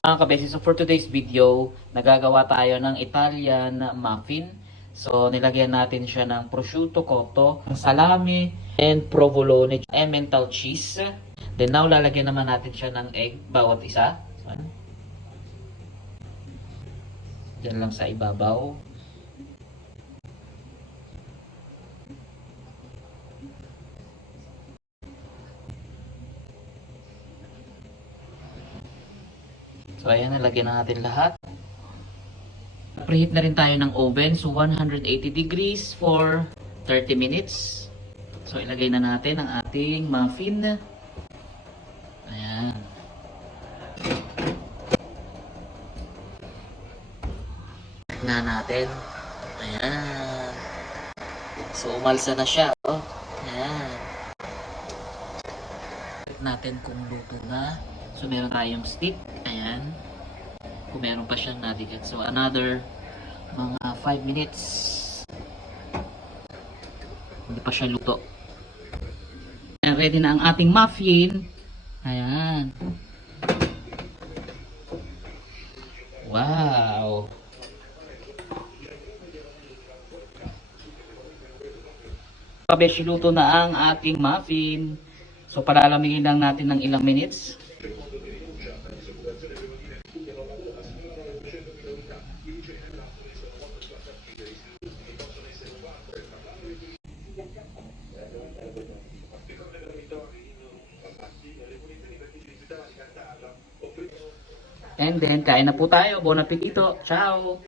Mga kabesi, so for today's video, nagagawa tayo ng Italian muffin. So, nilagyan natin siya ng prosciutto cotto, salami, and provolone, emmental cheese. Then now, lalagyan naman natin siya ng egg, bawat isa. Diyan lang sa ibabaw. So, ayan, nalagyan na natin lahat. Preheat na rin tayo ng oven. So, 180 degrees for 30 minutes. So, ilagay na natin ang ating muffin. Ayan. Tignan natin. Ayan. So, umalsa na siya. Oh. Ayan. Check natin kung luto na. So, meron tayong stick. Ayan. Kung meron pa siyang nadigat. So, another mga 5 minutes. Hindi pa siya luto. Ayan, ready na ang ating muffin. Ayan. Wow! Kabeshi, luto na ang ating muffin. So, palalamigin lang natin ng ilang minutes. And then, kain na po tayo. Bon appetito. Ciao!